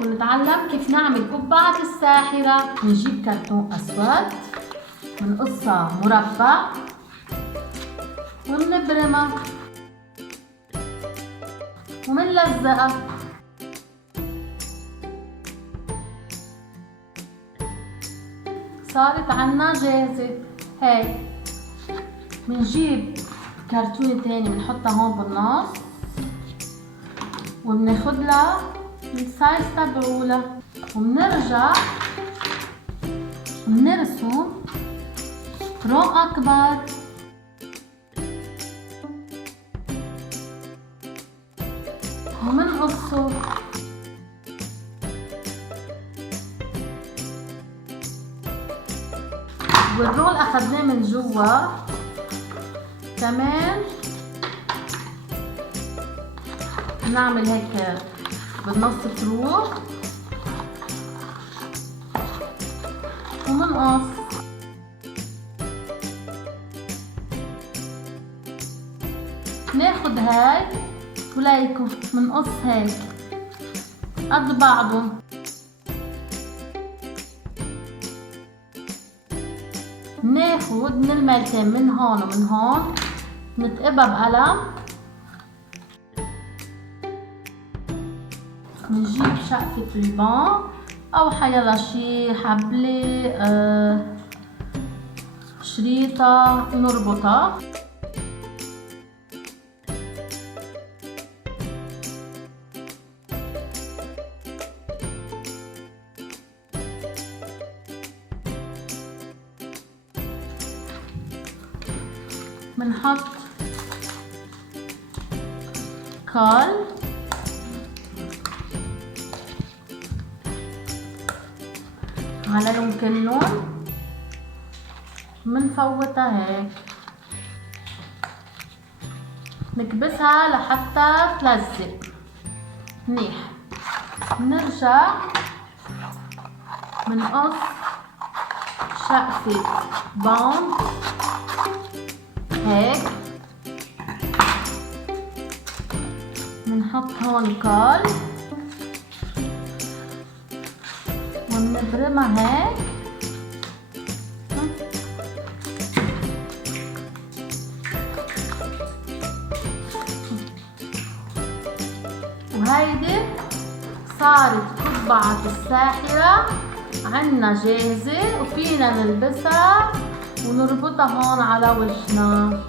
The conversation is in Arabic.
ونتعلم كيف نعمل قبعة الساحرة. نجيب كرتون أسود، منقصها مربع ومنبرمها ومنلزقها. صارت عنا جاهزة. هاي منجيب كرتونة تاني منحطها هون بالنص وبناخدلها السايز تبعولها وبنرجع بنرسم رون أكبر ومنقصه. والرول أخدناه من جوا كمان نعمل هيك بالنص فروع ومنقص. ناخد هاي وليكم منقص هيك قد بعضهم. ناخد من الملتين من هون ومن هون نتقبها بقلم. نجيب شقفة ريبان أو حيلا شي حبلة شريطة ونربطها. منحط كال على لون كل لون، منفوتها هيك نكبسها لحتى تلزق منيح. نرجع منقص شقفة باوند هيك، منحط هون كال ونبرمها هيك وهيدي صارت قبعة الساحرة عنا جاهزة وفينا نلبسها ونربطها هون على وجهنا.